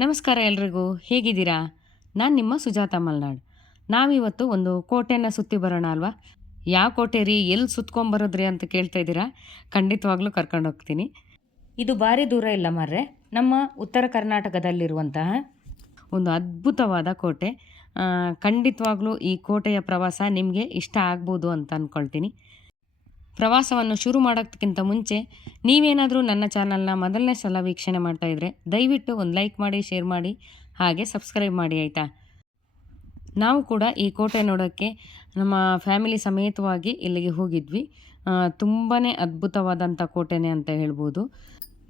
ನಮಸ್ಕಾರ ಎಲ್ರಿಗೂ. ಹೇಗಿದ್ದೀರಾ? ನಾನು ನಿಮ್ಮ ಸುಜಾತ ಮಲ್ನಾಡ್. ನಾವಿವತ್ತು ಒಂದು ಕೋಟೆನ ಸುತ್ತಿ ಬರೋಣ ಅಲ್ವಾ? ಯಾವ ಕೋಟೆ ರೀ? ಎಲ್ಲಿ ಸುತ್ಕೊಂಬರೋದ್ರಿ ಅಂತ ಕೇಳ್ತಾ ಇದ್ದೀರಾ? ಖಂಡಿತವಾಗ್ಲೂ ಕರ್ಕೊಂಡು ಹೋಗ್ತೀನಿ. ಇದು ಭಾರಿ ದೂರ ಇಲ್ಲ ಮಾರ್ರೆ. ನಮ್ಮ ಉತ್ತರ ಕರ್ನಾಟಕದಲ್ಲಿರುವಂತಹ ಒಂದು ಅದ್ಭುತವಾದ ಕೋಟೆ. ಖಂಡಿತವಾಗ್ಲೂ ಈ ಕೋಟೆಯ ಪ್ರವಾಸ ನಿಮಗೆ ಇಷ್ಟ ಆಗ್ಬೋದು ಅಂತ ಅಂದ್ಕೊಳ್ತೀನಿ ಪ್ರವಾಸವನ್ನು ಶುರು ಮಾಡೋದಕ್ಕಿಂತ ಮುಂಚೆ ನೀವೇನಾದರೂ ನನ್ನ ಚಾನಲ್ನ ಮೊದಲನೇ ಸಲ ವೀಕ್ಷಣೆ ಮಾಡ್ತಾ ಇದ್ರೆ ದಯವಿಟ್ಟು ಒಂದು ಲೈಕ್ ಮಾಡಿ, ಶೇರ್ ಮಾಡಿ, ಹಾಗೆ ಸಬ್ಸ್ಕ್ರೈಬ್ ಮಾಡಿ ಆಯಿತಾ? ನಾವು ಕೂಡ ಈ ಕೋಟೆ ನೋಡೋಕ್ಕೆ ನಮ್ಮ ಫ್ಯಾಮಿಲಿ ಸಮೇತವಾಗಿ ಇಲ್ಲಿಗೆ ಹೋಗಿದ್ವಿ. ತುಂಬಾ ಅದ್ಭುತವಾದಂಥ ಕೋಟೆನೇ ಅಂತ ಹೇಳ್ಬೋದು.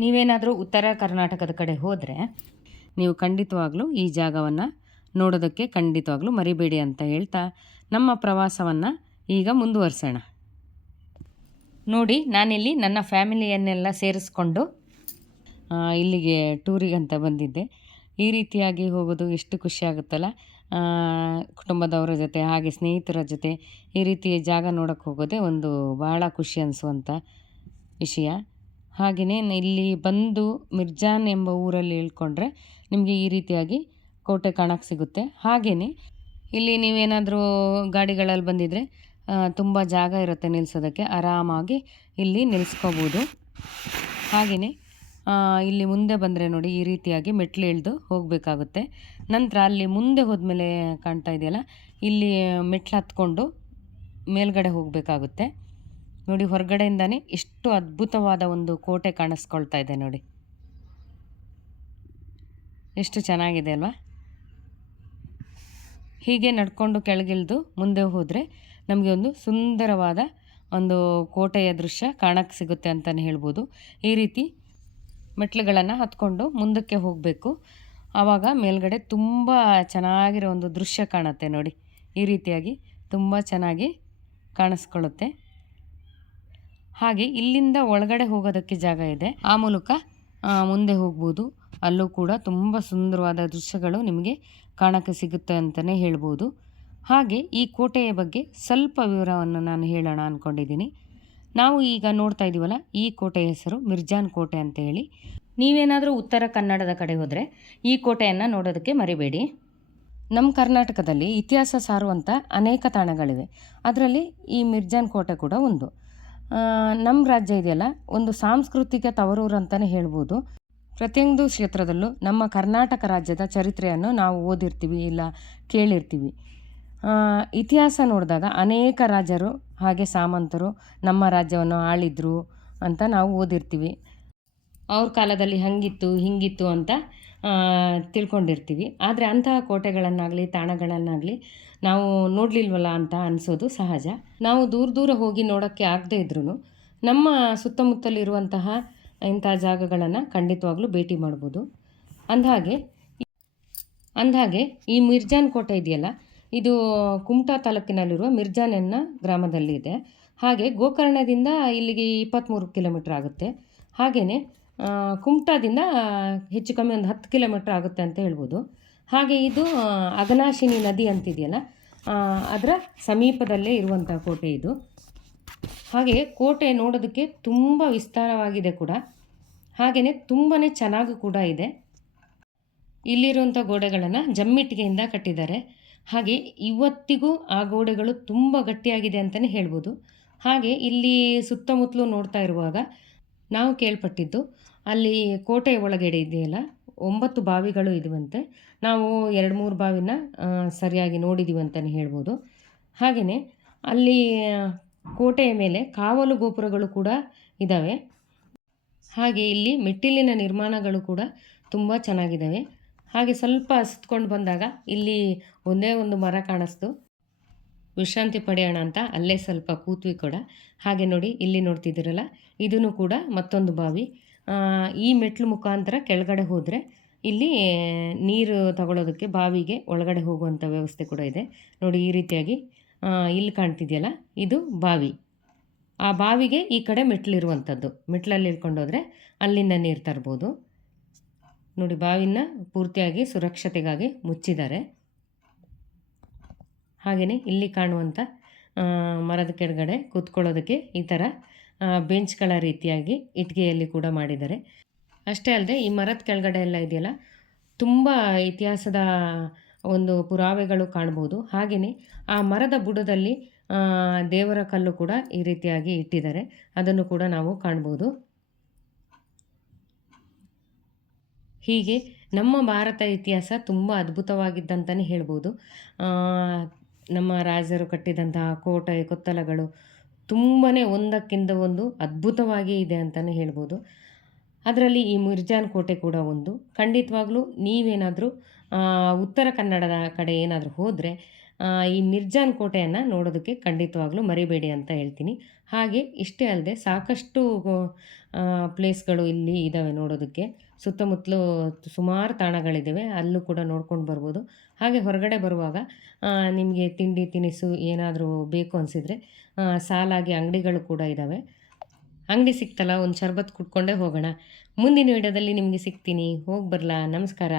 ನೀವೇನಾದರೂ ಉತ್ತರ ಕರ್ನಾಟಕದ ಕಡೆ ಹೋದರೆ ನೀವು ಖಂಡಿತವಾಗ್ಲೂ ಈ ಜಾಗವನ್ನು ನೋಡೋದಕ್ಕೆ ಖಂಡಿತವಾಗ್ಲೂ ಮರಿಬೇಡಿ ಅಂತ ಹೇಳ್ತಾ ನಮ್ಮ ಪ್ರವಾಸವನ್ನು ಈಗ ಮುಂದುವರಿಸೋಣ. ನೋಡಿ, ನಾನಿಲ್ಲಿ ನನ್ನ ಫ್ಯಾಮಿಲಿಯನ್ನೆಲ್ಲ ಸೇರಿಸ್ಕೊಂಡು ಇಲ್ಲಿಗೆ ಟೂರಿಗಂತ ಬಂದಿದ್ದೆ. ಈ ರೀತಿಯಾಗಿ ಹೋಗೋದು ಎಷ್ಟು ಖುಷಿ ಆಗುತ್ತಲ್ಲ? ಕುಟುಂಬದವರ ಜೊತೆ, ಹಾಗೆ ಸ್ನೇಹಿತರ ಜೊತೆ ಈ ರೀತಿ ಜಾಗ ನೋಡೋಕ್ಕೆ ಹೋಗೋದೇ ಒಂದು ಭಾಳ ಖುಷಿ ಅನಿಸುವಂಥ ವಿಷಯ. ಹಾಗೆಯೇ ಇಲ್ಲಿ ಬಂದು ಮಿರ್ಜಾನ್ ಎಂಬ ಊರಲ್ಲಿ ಇಳ್ಕೊಂಡ್ರೆ ನಿಮಗೆ ಈ ರೀತಿಯಾಗಿ ಕೋಟೆ ಕಾಣಕ್ಕೆ ಸಿಗುತ್ತೆ. ಹಾಗೆಯೇ ಇಲ್ಲಿ ನೀವೇನಾದರೂ ಗಾಡಿಗಳಲ್ಲಿ ಬಂದಿದ್ದರೆ ತುಂಬ ಜಾಗ ಇರುತ್ತೆ ನಿಲ್ಲಿಸೋದಕ್ಕೆ ಆರಾಮಾಗಿ ಇಲ್ಲಿ ನಿಲ್ಲಿಸ್ಕೋಬೋದು ಹಾಗೆಯೇ ಇಲ್ಲಿ ಮುಂದೆ ಬಂದರೆ ನೋಡಿ ಈ ರೀತಿಯಾಗಿ ಮೆಟ್ಲು ಇಳಿದು ಹೋಗಬೇಕಾಗುತ್ತೆ. ನಂತರ ಅಲ್ಲಿ ಮುಂದೆ ಹೋದ್ಮೇಲೆ ಕಾಣ್ತಾ ಇದೆಯಲ್ಲ, ಇಲ್ಲಿ ಮೆಟ್ಲು ಹತ್ಕೊಂಡು ಮೇಲ್ಗಡೆ ಹೋಗಬೇಕಾಗುತ್ತೆ. ನೋಡಿ, ಹೊರಗಡೆಯಿಂದನೇ ಎಷ್ಟು ಅದ್ಭುತವಾದ ಒಂದು ಕೋಟೆ ಕಾಣಿಸ್ಕೊಳ್ತಾ ಇದೆ ನೋಡಿ. ಎಷ್ಟು ಚೆನ್ನಾಗಿದೆ ಅಲ್ವಾ? ಹೀಗೆ ನಡ್ಕೊಂಡು ಕೆಳಗಿಳಿದು ಮುಂದೆ ಹೋದರೆ ನಮಗೆ ಒಂದು ಸುಂದರವಾದ ಒಂದು ಕೋಟೆಯ ದೃಶ್ಯ ಕಾಣಕ್ಕೆ ಸಿಗುತ್ತೆ ಅಂತಲೇ ಹೇಳ್ಬೋದು. ಈ ರೀತಿ ಮೆಟ್ಲುಗಳನ್ನು ಹತ್ಕೊಂಡು ಮುಂದಕ್ಕೆ ಹೋಗಬೇಕು. ಆವಾಗ ಮೇಲ್ಗಡೆ ತುಂಬ ಚೆನ್ನಾಗಿರೋ ಒಂದು ದೃಶ್ಯ ಕಾಣುತ್ತೆ ನೋಡಿ. ಈ ರೀತಿಯಾಗಿ ತುಂಬ ಚೆನ್ನಾಗಿ ಕಾಣಿಸ್ಕೊಳ್ಳುತ್ತೆ. ಹಾಗೆ ಇಲ್ಲಿಂದ ಒಳಗಡೆ ಹೋಗೋದಕ್ಕೆ ಜಾಗ ಇದೆ. ಆ ಮೂಲಕ ಮುಂದೆ ಹೋಗ್ಬೋದು. ಅಲ್ಲೂ ಕೂಡ ತುಂಬ ಸುಂದರವಾದ ದೃಶ್ಯಗಳು ನಿಮಗೆ ಕಾಣಕ್ಕೆ ಸಿಗುತ್ತೆ ಅಂತಲೇ ಹೇಳ್ಬೋದು. ಹಾಗೆ ಈ ಕೋಟೆಯ ಬಗ್ಗೆ ಸ್ವಲ್ಪ ವಿವರವನ್ನು ನಾನು ಹೇಳೋಣ ಅಂದ್ಕೊಂಡಿದ್ದೀನಿ ನಾವು ಈಗ ನೋಡ್ತಾ ಇದ್ದೀವಲ್ಲ ಈ ಕೋಟೆಯ ಹೆಸರು ಮಿರ್ಜಾನ್ ಕೋಟೆ ಅಂತ ಹೇಳಿ. ನೀವೇನಾದರೂ ಉತ್ತರ ಕನ್ನಡದ ಕಡೆ ಹೋದರೆ ಈ ಕೋಟೆಯನ್ನು ನೋಡೋದಕ್ಕೆ ಮರಿಬೇಡಿ. ನಮ್ಮ ಕರ್ನಾಟಕದಲ್ಲಿ ಇತಿಹಾಸ ಸಾರುವಂಥ ಅನೇಕ ತಾಣಗಳಿವೆ. ಅದರಲ್ಲಿ ಈ ಮಿರ್ಜಾನ್ ಕೋಟೆ ಕೂಡ ಒಂದು. ನಮ್ಮ ರಾಜ್ಯ ಇದೆಯಲ್ಲ, ಒಂದು ಸಾಂಸ್ಕೃತಿಕ ತವರೂರು ಅಂತಲೇ ಹೇಳ್ಬೋದು. ಪ್ರತಿಯೊಂದು ಕ್ಷೇತ್ರದಲ್ಲೂ ನಮ್ಮ ಕರ್ನಾಟಕ ರಾಜ್ಯದ ಚರಿತ್ರೆಯನ್ನು ನಾವು ಓದಿರ್ತೀವಿ ಇಲ್ಲ ಕೇಳಿರ್ತೀವಿ. ಇತಿಹಾಸ ನೋಡಿದಾಗ ಅನೇಕ ರಾಜರು ಹಾಗೆ ಸಾಮಂತರು ನಮ್ಮ ರಾಜ್ಯವನ್ನು ಆಳಿದ್ರು ಅಂತ ನಾವು ಓದಿರ್ತೀವಿ. ಅವ್ರ ಕಾಲದಲ್ಲಿ ಹಂಗಿತ್ತು, ಹಿಂಗಿತ್ತು ಅಂತ ತಿಳ್ಕೊಂಡಿರ್ತೀವಿ. ಆದರೆ ಅಂತಹ ಕೋಟೆಗಳನ್ನಾಗಲಿ, ತಾಣಗಳನ್ನಾಗಲಿ ನಾವು ನೋಡಲಿಲ್ವಲ್ಲ ಅಂತ ಅನಿಸೋದು ಸಹಜ. ನಾವು ದೂರ ದೂರ ಹೋಗಿ ನೋಡೋಕ್ಕೆ ಆಗದೇ ಇದ್ರೂ ನಮ್ಮ ಸುತ್ತಮುತ್ತಲಿರುವಂತಹ ಇಂಥ ಜಾಗಗಳನ್ನು ಖಂಡಿತವಾಗ್ಲೂ ಭೇಟಿ ಮಾಡ್ಬೋದು. ಅಂದಹಾಗೆ ಅಂದಹಾಗೆ ಈ ಮಿರ್ಜಾನ್ ಕೋಟೆ ಇದೆಯಲ್ಲ ಇದು ಕುಮಟಾ ತಾಲೂಕಿನಲ್ಲಿರುವ ಮಿರ್ಜಾನ್ ಎನ್ನ ಗ್ರಾಮದಲ್ಲಿ ಇದೆ. ಹಾಗೆ ಗೋಕರ್ಣದಿಂದ ಇಲ್ಲಿಗೆ ಇಪ್ಪತ್ತ್ಮೂರು ಕಿಲೋಮೀಟ್ರ್ ಆಗುತ್ತೆ. ಹಾಗೆಯೇ ಕುಮಟಾದಿಂದ ಹೆಚ್ಚು ಕಮ್ಮಿ ಒಂದು ಹತ್ತು ಕಿಲೋಮೀಟ್ರ್ ಆಗುತ್ತೆ ಅಂತ ಹೇಳ್ಬೋದು. ಹಾಗೆ ಇದು ಅಗನಾಶಿನಿ ನದಿ ಅಂತಿದೆಯಲ್ಲ ಅದರ ಸಮೀಪದಲ್ಲೇ ಇರುವಂಥ ಕೋಟೆ ಇದು. ಹಾಗೆ ಕೋಟೆ ನೋಡೋದಕ್ಕೆ ತುಂಬ ವಿಸ್ತಾರವಾಗಿದೆ ಕೂಡ. ಹಾಗೆಯೇ ತುಂಬಾ ಚೆನ್ನಾಗೂ ಕೂಡ ಇದೆ. ಇಲ್ಲಿರುವಂಥ ಗೋಡೆಗಳನ್ನು ಜಮ್ಮಿಟ್ಟಿಗೆಯಿಂದ ಕಟ್ಟಿದ್ದಾರೆ. ಹಾಗೆ ಇವತ್ತಿಗೂ ಆ ಗೋಡೆಗಳು ತುಂಬ ಗಟ್ಟಿಯಾಗಿದೆ ಅಂತಲೇ ಹೇಳ್ಬೋದು. ಹಾಗೆ ಇಲ್ಲಿ ಸುತ್ತಮುತ್ತಲು ನೋಡ್ತಾ ಇರುವಾಗ ನಾವು ಕೇಳ್ಪಟ್ಟಿದ್ದು ಅಲ್ಲಿ ಕೋಟೆಯ ಒಳಗಡೆ ಇದೆಯಲ್ಲ, ಒಂಬತ್ತು ಬಾವಿಗಳು ಇದುವಂತೆ. ನಾವು ಎರಡು ಮೂರು ಬಾವಿನ ಸರಿಯಾಗಿ ನೋಡಿದ್ದೀವಿ ಅಂತಲೇ ಹೇಳ್ಬೋದು. ಹಾಗೆಯೇ ಅಲ್ಲಿ ಕೋಟೆಯ ಮೇಲೆ ಕಾವಲು ಗೋಪುರಗಳು ಕೂಡ ಇದ್ದಾವೆ ಹಾಗೆ ಇಲ್ಲಿ ಮೆಟ್ಟಿಲಿನ ನಿರ್ಮಾಣಗಳು ಕೂಡ ತುಂಬ ಚೆನ್ನಾಗಿದ್ದಾವೆ ಹಾಗೆ ಸ್ವಲ್ಪ ಸುತ್ಕೊಂಡು ಬಂದಾಗ ಇಲ್ಲಿ ಒಂದೇ ಒಂದು ಮರ ಕಾಣಿಸ್ತು. ವಿಶ್ರಾಂತಿ ಪಡೆಯೋಣ ಅಂತ ಅಲ್ಲೇ ಸ್ವಲ್ಪ ಕೂತ್ವಿ ಕೂಡ. ಹಾಗೆ ನೋಡಿ ಇಲ್ಲಿ ನೋಡ್ತಿದ್ದೀರಲ್ಲ ಇದೂ ಕೂಡ ಮತ್ತೊಂದು ಬಾವಿ. ಈ ಮೆಟ್ಲು ಮುಖಾಂತರ ಕೆಳಗಡೆ ಹೋದರೆ ಇಲ್ಲಿ ನೀರು ತಗೊಳ್ಳೋದಕ್ಕೆ ಬಾವಿಗೆ ಒಳಗಡೆ ಹೋಗುವಂಥ ವ್ಯವಸ್ಥೆ ಕೂಡ ಇದೆ. ನೋಡಿ ಈ ರೀತಿಯಾಗಿ ಇಲ್ಲಿ ಕಾಣ್ತಿದೆಯಲ್ಲ, ಇದು ಬಾವಿ. ಆ ಬಾವಿಗೆ ಈ ಕಡೆ ಮೆಟ್ಲಿರುವಂಥದ್ದು ಮೆಟ್ಲಲ್ಲಿ ಇಳ್ಕೊಂಡೋದ್ರೆ ಅಲ್ಲಿಂದ ನೀರು ತರ್ಬೋದು. ನೋಡಿ ಬಾವಿನ ಪೂರ್ತಿಯಾಗಿ ಸುರಕ್ಷತೆಗಾಗಿ ಮುಚ್ಚಿದ್ದಾರೆ. ಹಾಗೆಯೇ ಇಲ್ಲಿ ಕಾಣುವಂಥ ಮರದ ಕೆಳಗಡೆ ಕೂತ್ಕೊಳ್ಳೋದಕ್ಕೆ ಈ ಥರ ಬೆಂಚ್ಗಳ ರೀತಿಯಾಗಿ ಇಟ್ಟಿಗೆಯಲ್ಲಿ ಕೂಡ ಮಾಡಿದ್ದಾರೆ. ಅಷ್ಟೇ ಅಲ್ಲದೆ ಈ ಮರದ ಕೆಳಗಡೆ ಎಲ್ಲ ಇದೆಯಲ್ಲ, ತುಂಬ ಇತಿಹಾಸದ ಒಂದು ಪುರಾವೆಗಳು ಕಾಣ್ಬೋದು ಹಾಗೆಯೇ ಆ ಮರದ ಬುಡದಲ್ಲಿ ದೇವರ ಕಲ್ಲು ಕೂಡ ಈ ರೀತಿಯಾಗಿ ಇಟ್ಟಿದ್ದಾರೆ. ಅದನ್ನು ಕೂಡ ನಾವು ಕಾಣ್ಬೋದು ಹೀಗೆ ನಮ್ಮ ಭಾರತ ಇತಿಹಾಸ ತುಂಬ ಅದ್ಭುತವಾಗಿದ್ದಂತಲೇ ಹೇಳ್ಬೋದು. ನಮ್ಮ ರಾಜರು ಕಟ್ಟಿದಂತಹ ಕೋಟೆ, ಕೊತ್ತಲಗಳು ತುಂಬಾ ಒಂದಕ್ಕಿಂತ ಒಂದು ಅದ್ಭುತವಾಗಿ ಇದೆ ಅಂತಲೇ ಹೇಳ್ಬೋದು. ಅದರಲ್ಲಿ ಈ ಮಿರ್ಜಾನ್ ಕೋಟೆ ಕೂಡ ಒಂದು. ಖಂಡಿತವಾಗ್ಲೂ ನೀವೇನಾದರೂ ಉತ್ತರ ಕನ್ನಡದ ಕಡೆ ಏನಾದರೂ ಹೋದರೆ ಈ ಮಿರ್ಜಾನ್ ಕೋಟೆಯನ್ನು ನೋಡೋದಕ್ಕೆ ಖಂಡಿತವಾಗ್ಲೂ ಮರಿಬೇಡಿ ಅಂತ ಹೇಳ್ತೀನಿ. ಹಾಗೆ ಇಷ್ಟೇ ಅಲ್ಲದೆ ಸಾಕಷ್ಟು ಪ್ಲೇಸ್ಗಳು ಇಲ್ಲಿ ಇದ್ದಾವೆ ನೋಡೋದಕ್ಕೆ. ಸುತ್ತಮುತ್ತಲು ಸುಮಾರು ತಾಣಗಳಿದ್ದಾವೆ ಅಲ್ಲೂ ಕೂಡ ನೋಡ್ಕೊಂಡು ಬರ್ಬೋದು. ಹಾಗೆ ಹೊರಗಡೆ ಬರುವಾಗ ನಿಮಗೆ ತಿಂಡಿ, ತಿನಿಸು ಏನಾದರೂ ಬೇಕು ಅನಿಸಿದರೆ ಸಾಲಾಗಿ ಅಂಗಡಿಗಳು ಕೂಡ ಇದ್ದಾವೆ ಅಂಗಡಿ ಸಿಕ್ತಲ್ಲ, ಒಂದು ಶರ್ಬತ್ ಕುಟ್ಕೊಂಡೇ ಹೋಗೋಣ. ಮುಂದಿನ ವಿಡಿಯೋದಲ್ಲಿ ನಿಮಗೆ ಸಿಗ್ತೀನಿ. ಹೋಗಿ ಬರಲಾ. ನಮಸ್ಕಾರ.